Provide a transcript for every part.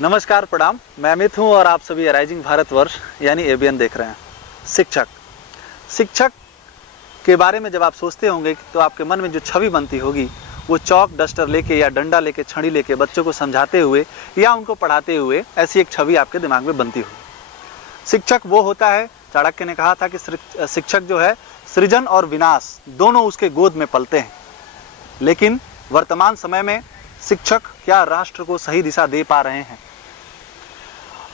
नमस्कार, प्रणाम। मैं अमित हूं और आप सभी अराइजिंग भारतवर्ष यानी एबीएन देख रहे हैं। शिक्षक के बारे में जब आप सोचते होंगे तो आपके मन में जो छवि बनती होगी वो चौक डस्टर लेके या डंडा लेके छड़ी लेके बच्चों को समझाते हुए या उनको पढ़ाते हुए ऐसी एक छवि आपके दिमाग में बनती होगी। शिक्षक वो होता है, चाणक्य ने कहा था कि शिक्षक जो है सृजन और विनाश दोनों उसके गोद में पलते हैं। लेकिन वर्तमान समय में शिक्षक क्या राष्ट्र को सही दिशा दे पा रहे हैं?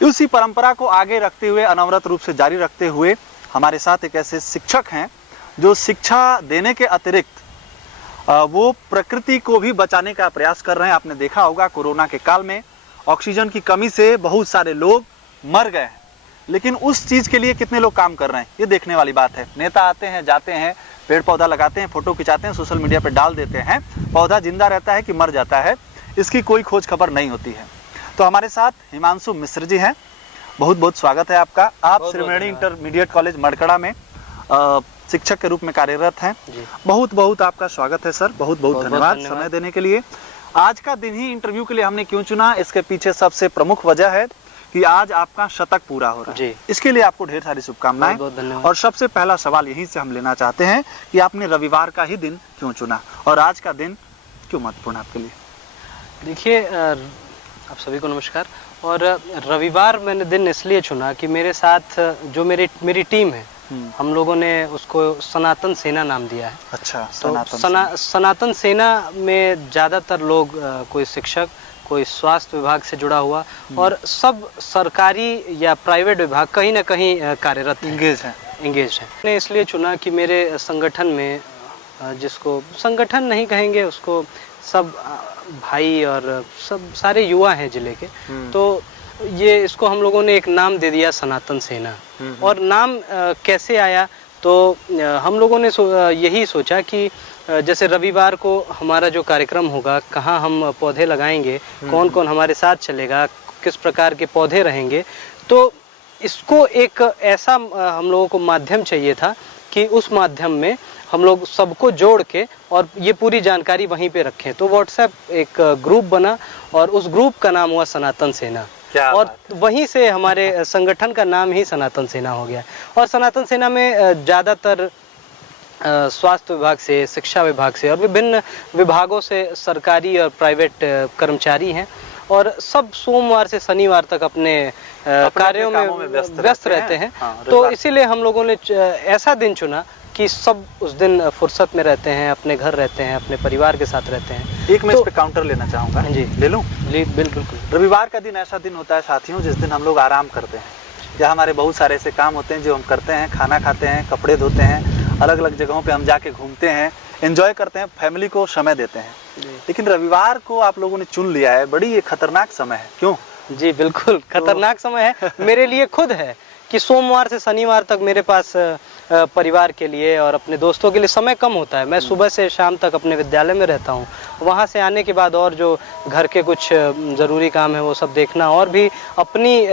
उसी परंपरा को आगे रखते हुए, अनवरत रूप से जारी रखते हुए हमारे साथ एक ऐसे शिक्षक हैं जो शिक्षा देने के अतिरिक्त वो प्रकृति को भी बचाने का प्रयास कर रहे हैं। आपने देखा होगा कोरोना के काल में ऑक्सीजन की कमी से बहुत सारे लोग मर गए हैं, लेकिन उस चीज के लिए कितने लोग काम कर रहे हैं ये देखने वाली बात है। नेता आते हैं, जाते हैं, पेड़ पौधा लगाते हैं, फोटो खिंचाते हैं, सोशल मीडिया पे डाल देते हैं, पौधा जिंदा रहता है कि मर जाता है इसकी कोई खोज खबर नहीं होती है। तो हमारे साथ हिमांशु मिश्र जी हैं, बहुत बहुत स्वागत है आपका। आप श्रीमणी इंटरमीडिएट कॉलेज मड़कड़ा में शिक्षक के रूप में कार्यरत हैं। बहुत बहुत आपका स्वागत है सर, बहुत बहुत धन्यवाद समय देने के लिए। आज का दिन ही इंटरव्यू के लिए हमने क्यों चुना, इसके पीछे सबसे प्रमुख वजह है कि आज आपका शतक पूरा हो रहा है। इसके लिए आपको ढेर सारी शुभकामनाएं। और सबसे पहला सवाल यहीं से हम लेना चाहते हैं कि आपने रविवार का ही दिन क्यों चुना और आज का दिन क्यों महत्वपूर्ण आपके लिए? देखिए, आप सभी को नमस्कार। और रविवार मैंने दिन इसलिए चुना कि मेरे साथ जो मेरी टीम है, हम लोगों ने उसको सनातन सेना नाम दिया है। अच्छा, तो सनातन सेना में ज्यादातर लोग कोई शिक्षक, कोई स्वास्थ्य विभाग से जुड़ा हुआ और सब सरकारी या प्राइवेट विभाग कहीं ना कहीं कार्यरत एंगेज है। मैंने इसलिए चुना कि मेरे संगठन में, जिसको संगठन नहीं कहेंगे, उसको सब भाई और सब सारे युवा हैं जिले के, तो ये इसको हम लोगों ने एक नाम दे दिया सनातन सेना। और नाम कैसे आया, तो हम लोगों ने यही सोचा कि जैसे रविवार को हमारा जो कार्यक्रम होगा, कहाँ हम पौधे लगाएंगे, कौन कौन हमारे साथ चलेगा, किस प्रकार के पौधे रहेंगे, तो इसको एक ऐसा हम लोगों को माध्यम चाहिए था कि उस माध्यम में हम लोग सबको जोड़ के और ये पूरी जानकारी वहीं पे रखें। तो व्हाट्सएप एक ग्रुप बना और उस ग्रुप का नाम हुआ सनातन सेना। और वहीं से हमारे संगठन का नाम ही सनातन सेना हो गया। और सनातन सेना में ज़्यादातर स्वास्थ्य विभाग से, शिक्षा विभाग से और विभिन्न विभागों से सरकारी और प्राइवेट कर्मचारी हैं और सब सोमवार से शनिवार तक अपने कार्यों में व्यस्त रहते हैं। तो इसीलिए हम लोगों ने ऐसा दिन चुना कि सब उस दिन फुर्सत में रहते हैं, अपने घर रहते हैं, अपने परिवार के साथ रहते हैं। एक मैं इस पे काउंटर लेना चाहूंगा। जी, ले लूं? बिल्कुल। रविवार का दिन ऐसा दिन होता है साथियों जिस दिन हम लोग आराम करते हैं, जहाँ हमारे बहुत सारे ऐसे काम होते हैं जो हम करते हैं, खाना खाते हैं, कपड़े धोते हैं, अलग अलग जगहों पे हम जाके घूमते हैं, एंजॉय करते हैं, फैमिली को समय देते हैं। लेकिन रविवार को आप लोगों ने चुन लिया है, बड़ी ये खतरनाक समय है। क्यों? जी बिल्कुल, खतरनाक समय है मेरे लिए खुद है कि सोमवार से शनिवार तक मेरे पास परिवार के लिए और अपने दोस्तों के लिए समय कम होता है। मैं सुबह से शाम तक अपने विद्यालय में रहता हूँ, वहाँ से आने के बाद और जो घर के कुछ ज़रूरी काम है वो सब देखना और भी अपनी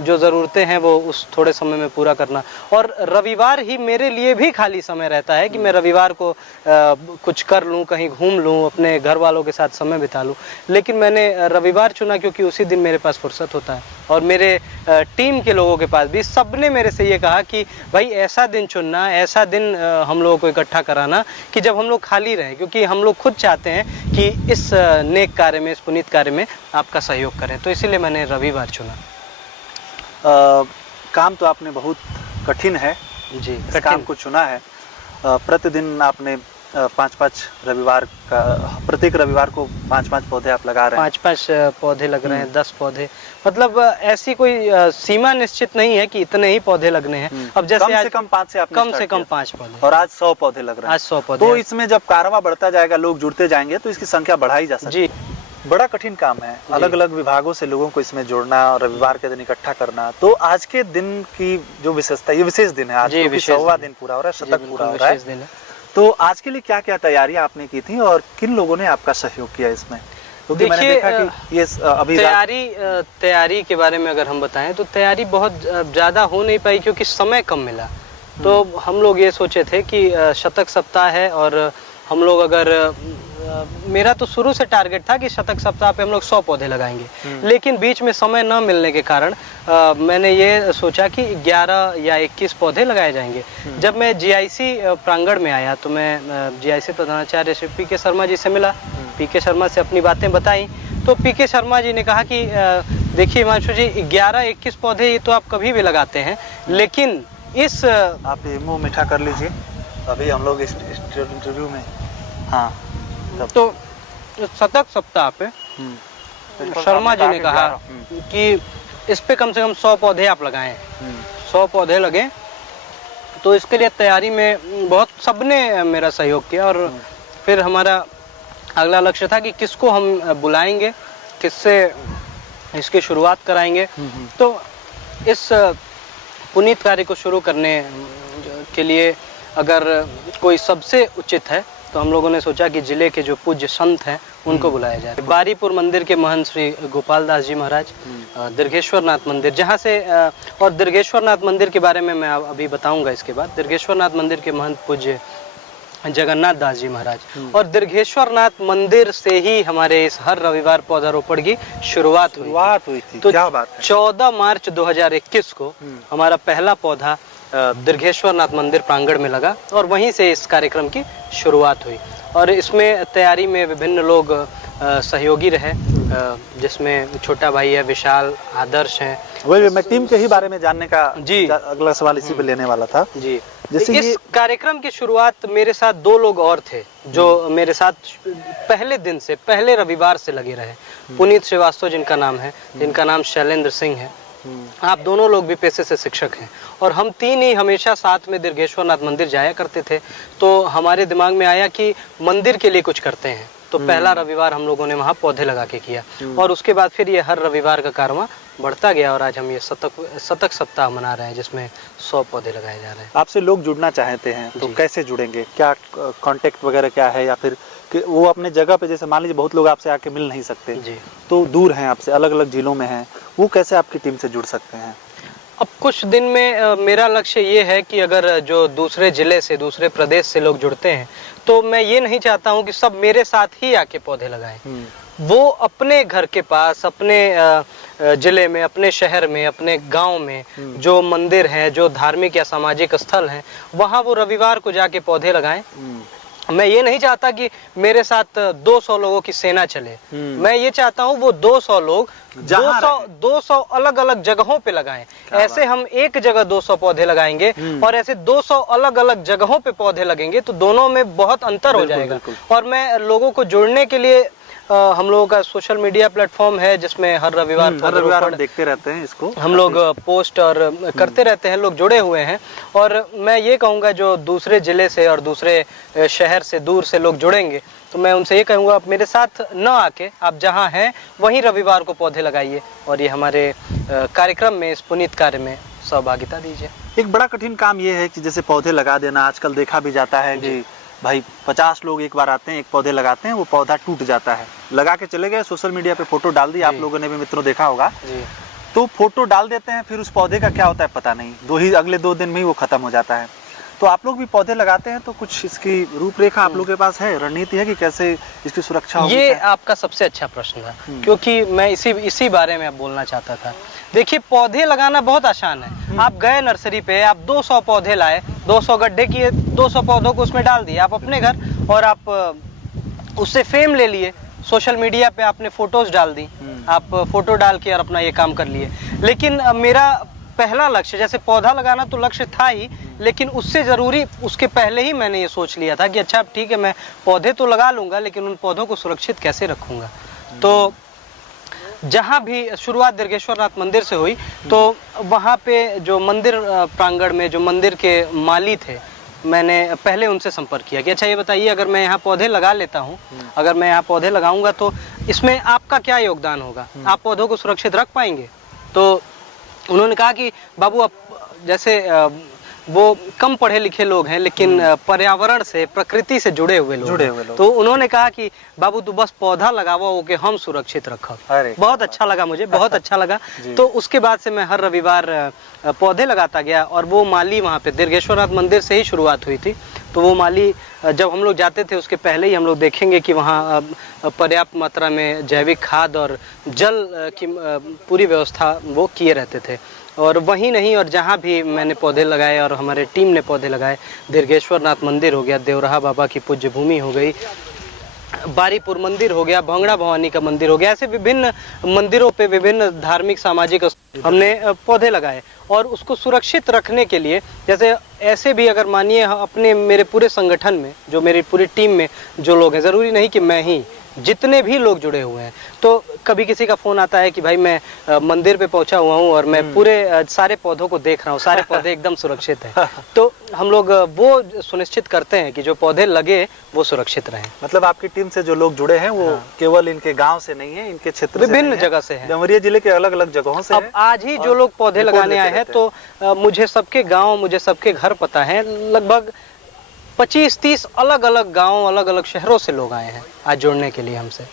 जो ज़रूरतें हैं वो उस थोड़े समय में पूरा करना। और रविवार ही मेरे लिए भी खाली समय रहता है कि मैं रविवार को कुछ कर लूँ, कहीं घूम लूँ, अपने घर वालों के साथ समय बिता लूँ। लेकिन मैंने रविवार चुना क्योंकि उसी दिन मेरे पास फुर्सत होता है और मेरे टीम के लोगों के पास भी सबने मेरे से ये कहा कि भाई ऐसा दिन चुनना, ऐसा दिन हम लोगों को इकट्ठा कराना कि जब हम लोग खाली रहें, क्योंकि हम लोग खुद चाहते हैं कि इस नेक कार्य में, इस पुनीत कार्य में आपका सहयोग करें। तो इसीलिए मैंने रविवार चुना। काम तो आपने बहुत कठिन है जी, इस काम को चुना है। प्रतिदिन आपने 5-5 रविवार का, प्रत्येक रविवार को 5-5 पौधे आप लगा रहे हैं। 5-5 पौधे लग रहे हैं, 10 पौधे, मतलब ऐसी कोई सीमा निश्चित नहीं है कि इतने ही पौधे लगने हैं। अब जैसे कम से कम 5 से आपने कम से कम 5 पौधे और आज 100 पौधे लग रहे हैं। आज 100 पौधे। तो इसमें जब कारवां बढ़ता जाएगा, लोग जुड़ते जाएंगे तो इसकी संख्या बढ़ाई जा सकती है। जी, बड़ा कठिन काम है, अलग अलग विभागों से लोगों को इसमें जोड़ना और रविवार के दिन इकट्ठा करना। तो आज के दिन की जो विशेषता, ये विशेष दिन है आज, 100वां दिन पूरा हो रहा है, शतक पूरा हो रहा है। तो आज के लिए क्या क्या तैयारियां आपने की थी और किन लोगों ने आपका सहयोग किया इसमें? क्योंकि मैंने देखा कि ये अभी तैयारी के बारे में अगर हम बताएं तो तैयारी बहुत ज्यादा हो नहीं पाई क्योंकि समय कम मिला। तो हम लोग ये सोचे थे कि शतक सप्ताह है और हम लोग अगर मेरा तो शुरू से टारगेट था कि शतक सप्ताह पे हम लोग 100 पौधे लगाएंगे, लेकिन बीच में समय न मिलने के कारण मैंने ये सोचा कि 11 या 21 पौधे लगाए जाएंगे। जब मैं जीआईसी प्रांगण में आया तो मैं जीआईसी प्रधानाचार्य श्री पीके शर्मा जी से मिला, पीके शर्मा से अपनी बातें बताई, तो पीके शर्मा जी ने कहा कि देखिए हिमांशु जी, 11-21 पौधे ये तो आप कभी भी लगाते हैं, लेकिन इस आप ये मुंह मीठा कर लीजिए, अभी हम लोग इस इंटरव्यू में। हाँ, तो शतक सप्ताह पे शर्मा जी ने कहा कि इस पे कम से कम 100 पौधे आप लगाएं, 100 पौधे लगे। तो इसके लिए तैयारी में बहुत सबने मेरा सहयोग किया, और फिर हमारा अगला लक्ष्य था कि किसको हम बुलाएंगे, किससे इसकी शुरुआत कराएंगे। तो इस पुनीत कार्य को शुरू करने के लिए अगर कोई सबसे उचित है तो हम लोगों ने सोचा कि जिले के जो पूज्य संत हैं उनको बुलाया जाए। बारीपुर मंदिर के महंत श्री गोपाल दास जी महाराज, दीर्घेश्वर नाथ मंदिर, जहाँ से और दीर्घेश्वर नाथ मंदिर के बारे में मैं अभी बताऊंगा इसके बाद। दीर्घेश्वर नाथ मंदिर के महंत पूज्य जगन्नाथ दास जी महाराज, और दीर्घेश्वर नाथ मंदिर से ही हमारे इस हर रविवार पौधारोपण की शुरुआत हुई थी। तो क्या बात है। 14 मार्च 2021 को हमारा पहला पौधा दीर्घेश्वर नाथ मंदिर प्रांगण में लगा, और वहीं से इस कार्यक्रम की शुरुआत हुई। और इसमें तैयारी में विभिन्न लोग सहयोगी रहे, जिसमें छोटा भाई है विशाल, आदर्श हैं। वही मैं टीम के ही बारे में जानने का जी अगला सवाल इसी पे लेने वाला था जी। जैसे इस कार्यक्रम की शुरुआत मेरे साथ 2 लोग और थे जो मेरे साथ पहले दिन से, पहले रविवार से लगे रहे। पुनीत श्रीवास्तव जिनका नाम है, जिनका नाम शैलेंद्र सिंह है। आप दोनों लोग भी पेशे से शिक्षक हैं, और हम 3 ही हमेशा साथ में दीर्घेश्वर नाथ मंदिर जाया करते थे। तो हमारे दिमाग में आया कि मंदिर के लिए कुछ करते हैं, तो पहला रविवार हम लोगों ने वहाँ पौधे लगा के किया, और उसके बाद फिर ये हर रविवार का कारवां बढ़ता गया, और आज हम ये शतक सप्ताह मना रहे हैं जिसमें 100 पौधे लगाए जा रहे हैं। आपसे लोग जुड़ना चाहते हैं तो कैसे जुड़ेंगे, क्या कांटेक्ट वगैरह क्या है, या फिर कि वो अपने जगह पे, जैसे मान लीजिए बहुत लोग आपसे आके मिल नहीं सकते जी, तो दूर हैं आपसे, अलग अलग जिलों में हैं, वो कैसे आपकी टीम से जुड़ सकते हैं? अब कुछ दिन में मेरा लक्ष्य ये है कि अगर जो दूसरे जिले से, दूसरे प्रदेश से लोग जुड़ते हैं, तो मैं ये नहीं चाहता हूँ कि सब मेरे साथ ही आके पौधे लगाएं। वो अपने घर के पास, अपने जिले में, अपने शहर में, अपने गांव में जो मंदिर हैं, जो धार्मिक या सामाजिक स्थल हैं, वहाँ वो रविवार को जाके पौधे लगाएं। मैं ये नहीं चाहता कि मेरे साथ 200 लोगों की सेना चले। मैं ये चाहता हूँ वो 200 लोग 200 अलग अलग जगहों पे लगाएं। ऐसे हम एक जगह 200 पौधे लगाएंगे और ऐसे 200 अलग अलग जगहों पे पौधे लगेंगे, तो दोनों में बहुत अंतर हो जाएगा। और मैं लोगों को जुड़ने के लिए हम लोगों का सोशल मीडिया प्लेटफॉर्म है जिसमें हर रविवार हम देखते रहते हैं इसको, हम लोग पोस्ट और करते रहते हैं, लोग जुड़े हुए हैं। और मैं ये कहूँगा जो दूसरे जिले से और दूसरे शहर से, दूर से लोग जुड़ेंगे, तो मैं उनसे ये कहूँगा आप मेरे साथ न आके आप जहाँ हैं वहीं रविवार को पौधे लगाइए और ये हमारे कार्यक्रम में, इस पुनीत कार्य में सहभागिता दीजिए। एक बड़ा कठिन काम ये है कि जैसे पौधे लगा देना, आजकल देखा भी जाता है कि भाई 50 लोग एक बार आते हैं, एक पौधे लगाते हैं, वो पौधा टूट जाता है, लगा के चले गए, सोशल मीडिया पे फोटो डाल दी, आप लोगों ने भी मित्रों देखा होगा, तो फोटो डाल देते हैं, फिर उस पौधे का क्या होता है पता नहीं, अगले 2 दिन में ही वो खत्म हो जाता है। तो आप लोग भी पौधे लगाते हैं, तो कुछ इसकी रूपरेखा आप लोगों के पास है, रणनीति है कि कैसे इसकी सुरक्षा होगी? ये आपका सबसे अच्छा प्रश्न है, क्योंकि मैं इसी बारे में बोलना चाहता था। देखिए, पौधे लगाना बहुत आसान है। आप गए नर्सरी पे, आप 200 पौधे लाए, 200 गड्ढे किए, 200 पौधों को उसमें डाल दिए आप अपने घर, और आप उससे फेम ले लिए, सोशल मीडिया पे आपने फोटोज डाल दी, आप फोटो डाल के और अपना ये काम कर लिए। लेकिन मेरा पहला लक्ष्य, जैसे पौधा लगाना तो लक्ष्य था ही, लेकिन उससे जरूरी, उसके पहले ही मैंने ये सोच लिया था कि अच्छा ठीक है, मैं पौधे तो लगा लूंगा, लेकिन उन पौधों को सुरक्षित कैसे रखूंगा। तो जहाँ भी शुरुआत दीर्घेश्वर नाथ मंदिर से हुई, तो वहाँ पे जो मंदिर प्रांगण में जो मंदिर के माली थे, मैंने पहले उनसे संपर्क किया कि अच्छा ये बताइए, अगर मैं यहाँ पौधे लगा लेता हूँ, अगर मैं यहाँ पौधे लगाऊंगा तो इसमें आपका क्या योगदान होगा, आप पौधों को सुरक्षित रख पाएंगे? तो उन्होंने कहा कि बाबू, आप जैसे वो कम पढ़े लिखे लोग हैं, लेकिन पर्यावरण से, प्रकृति से जुड़े हुए लोग। तो उन्होंने कहा कि बाबू तू बस पौधा लगावा, वो कि हम सुरक्षित रखो। बहुत अच्छा लगा मुझे, बहुत अच्छा लगा। तो उसके बाद से मैं हर रविवार पौधे लगाता गया, और वो माली वहाँ पे दीर्घेश्वर नाथ मंदिर से ही शुरुआत हुई थी। तो वो माली जब हम लोग जाते थे उसके पहले ही हम लोग देखेंगे कि वहाँ पर्याप्त मात्रा में जैविक खाद और जल की पूरी व्यवस्था वो किए रहते थे। और वहीं नहीं, और जहाँ भी मैंने पौधे लगाए और हमारे टीम ने पौधे लगाए, दीर्घेश्वर नाथ मंदिर हो गया, देवराहा बाबा की पूज्य भूमि हो गई, बारीपुर मंदिर हो गया, भांगड़ा भवानी का मंदिर हो गया, ऐसे विभिन्न मंदिरों पे विभिन्न धार्मिक सामाजिक हमने पौधे लगाए। और उसको सुरक्षित रखने के लिए, जैसे ऐसे भी अगर मानिए अपने मेरे पूरे संगठन में जो मेरी पूरी टीम में जो लोग हैं, ज़रूरी नहीं कि मैं ही, जितने भी लोग जुड़े हुए हैं, तो कभी किसी का फ़ोन आता है कि भाई मैं मंदिर पे पहुंचा हुआ हूं और मैं पूरे सारे पौधों को देख रहा हूं, सारे पौधे एकदम सुरक्षित हैं, तो हम लोग वो सुनिश्चित करते हैं कि जो पौधे लगे वो सुरक्षित रहें। मतलब आपकी टीम से जो लोग जुड़े हैं वो केवल इनके गांव से नहीं है, इनके क्षेत्र विभिन्न जगह से हैं, देवरिया जिले के अलग अलग जगहों से। अब आज ही जो लोग पौधे लगाने आए हैं, तो मुझे सबके गाँव, मुझे सबके घर पता है, लगभग 25-30 अलग अलग गांव, अलग अलग शहरों से लोग आए हैं आज जुड़ने के लिए हमसे।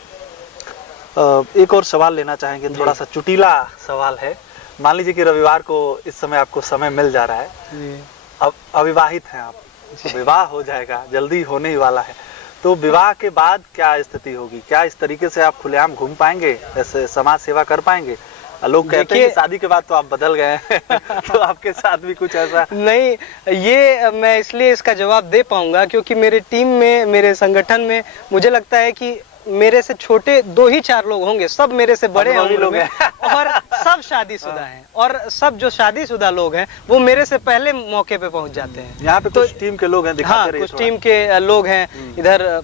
एक और सवाल लेना चाहेंगे, थोड़ा सा चुटीला सवाल है। मान लीजिए कि रविवार को इस समय आपको समय मिल जा रहा है, अब अविवाहित हैं आप, तो विवाह हो जाएगा, जल्दी होने ही वाला है, तो विवाह के बाद क्या स्थिति होगी? क्या इस तरीके से आप खुलेआम घूम पाएंगे, ऐसे समाज सेवा कर पाएंगे? लोग कहते हैं कि शादी के बाद तो आप बदल गए हैं तो आपके साथ भी कुछ ऐसा? नहीं, ये मैं इसलिए इसका जवाब दे पाऊंगा क्योंकि मेरे टीम में, मेरे संगठन में मुझे लगता है कि मेरे से छोटे 2 ही 4 लोग होंगे, सब मेरे से बड़े लोग हैं और सब शादीशुदा हैं, और सब जो शादीशुदा लोग हैं वो मेरे से पहले मौके पे पहुंच जाते हैं। यहाँ पे तो कुछ टीम के लोग हैं, दिखाते रहिए। कुछ टीम के लोग हैं, इधर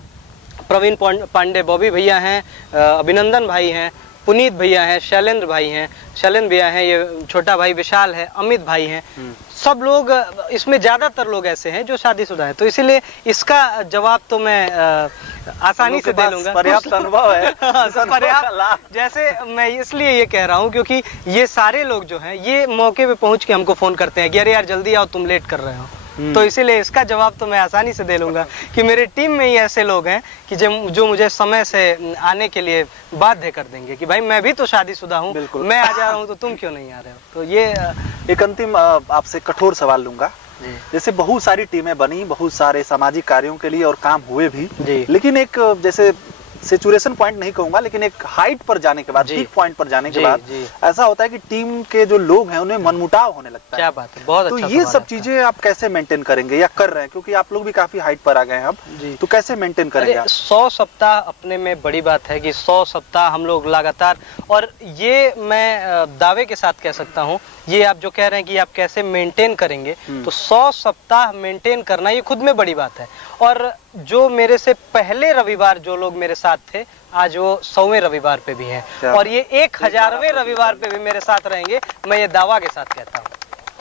प्रवीण पांडे बॉबी भैया हैं, अभिनंदन भाई हैं, पुनीत भैया हैं, शैलेंद्र भाई हैं, शैलेंद्र भैया हैं, ये छोटा भाई विशाल है, अमित भाई हैं, सब लोग, इसमें ज्यादातर लोग ऐसे हैं जो शादीशुदा हैं, तो इसीलिए इसका जवाब तो मैं आसानी से दे लूंगा। पर्याप्त अनुभव है। पर्याप्त, जैसे मैं इसलिए ये कह रहा हूँ क्योंकि ये सारे लोग जो हैं ये मौके पे पहुंच के हमको फोन करते हैं कि अरे यार जल्दी आओ, तुम लेट कर रहे हो, तो इसीलिए इसका जवाब तो मैं आसानी से दे लूंगा कि मेरे टीम में ही ऐसे लोग हैं कि जो मुझे समय से आने के लिए बाध्य कर देंगे कि भाई मैं भी तो शादीशुदा हूँ, मैं आ जा रहा हूँ तो तुम क्यों नहीं आ रहे हो। तो ये एक अंतिम आपसे कठोर सवाल लूंगा। जैसे बहुत सारी टीमें बनी, बहुत सारे सामाजिक कार्यों के लिए और काम हुए भी, लेकिन एक जैसे सेचुरेशन पॉइंट नहीं कहूंगा, लेकिन एक हाइट पर जाने के बाद, पीक पॉइंट पर जाने के बाद ऐसा होता है कि टीम के जो लोग हैं उन्हें मनमुटाव होने लगता है। क्या बात है, बहुत अच्छा। तो ये सब चीजें आप कैसे मेंटेन करेंगे या कर रहे हैं, क्योंकि आप लोग भी काफी हाइट पर आ गए हैं अब, तो कैसे मेंटेन करेंगे आप? 100 सप्ताह अपने में बड़ी बात है कि 100 सप्ताह हम लोग लगातार, और ये मैं दावे के साथ कह सकता हूँ, ये आप जो कह रहे हैं कि आप कैसे मेंटेन करेंगे, तो 100 सप्ताह मेंटेन करना ये खुद में बड़ी बात है। और जो मेरे से पहले रविवार जो लोग मेरे साथ थे, आज वो 100वें रविवार पे भी हैं, और ये 1000वें रविवार पे भी मेरे साथ रहेंगे, मैं ये दावा के साथ कहता हूँ।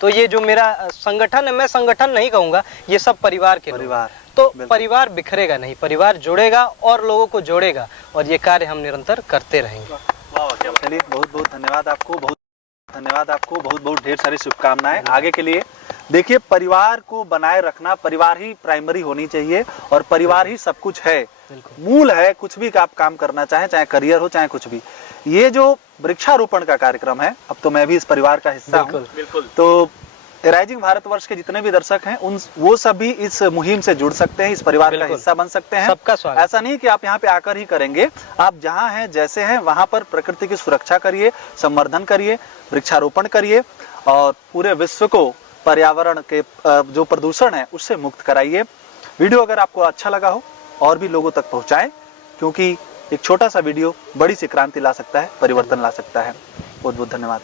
तो ये जो मेरा संगठन है, मैं संगठन नहीं कहूँगा, ये सब परिवार के परिवार, तो परिवार बिखरेगा नहीं, परिवार जुड़ेगा और लोगों को जोड़ेगा, और ये कार्य हम निरंतर करते रहेंगे। चलिए, बहुत बहुत धन्यवाद आपको, बहुत बहुत ढेर सारी शुभकामनाएं आगे के लिए। देखिए, परिवार को बनाए रखना, परिवार ही प्राइमरी होनी चाहिए और परिवार ही सब कुछ है, मूल है। कुछ भी आप काम करना चाहें, चाहे करियर हो चाहे कुछ भी। ये जो वृक्षारोपण का कार्यक्रम है, अब तो मैं भी इस परिवार का हिस्सा हूं, तो राइजिंग भारतवर्ष के जितने भी दर्शक हैं वो सभी इस मुहिम से जुड़ सकते हैं, इस परिवार का हिस्सा बन सकते हैं। सबका स्वागत। ऐसा नहीं कि आप यहाँ पे आकर ही करेंगे, आप जहाँ हैं, जैसे हैं, वहां पर प्रकृति की सुरक्षा करिए, संवर्धन करिए, वृक्षारोपण करिए और पूरे विश्व को पर्यावरण के जो प्रदूषण है उससे मुक्त कराइए। वीडियो अगर आपको अच्छा लगा हो और भी लोगों तक पहुंचाएं, क्योंकि एक छोटा सा वीडियो बड़ी सी क्रांति ला सकता है, परिवर्तन ला सकता है। बहुत बहुत धन्यवाद।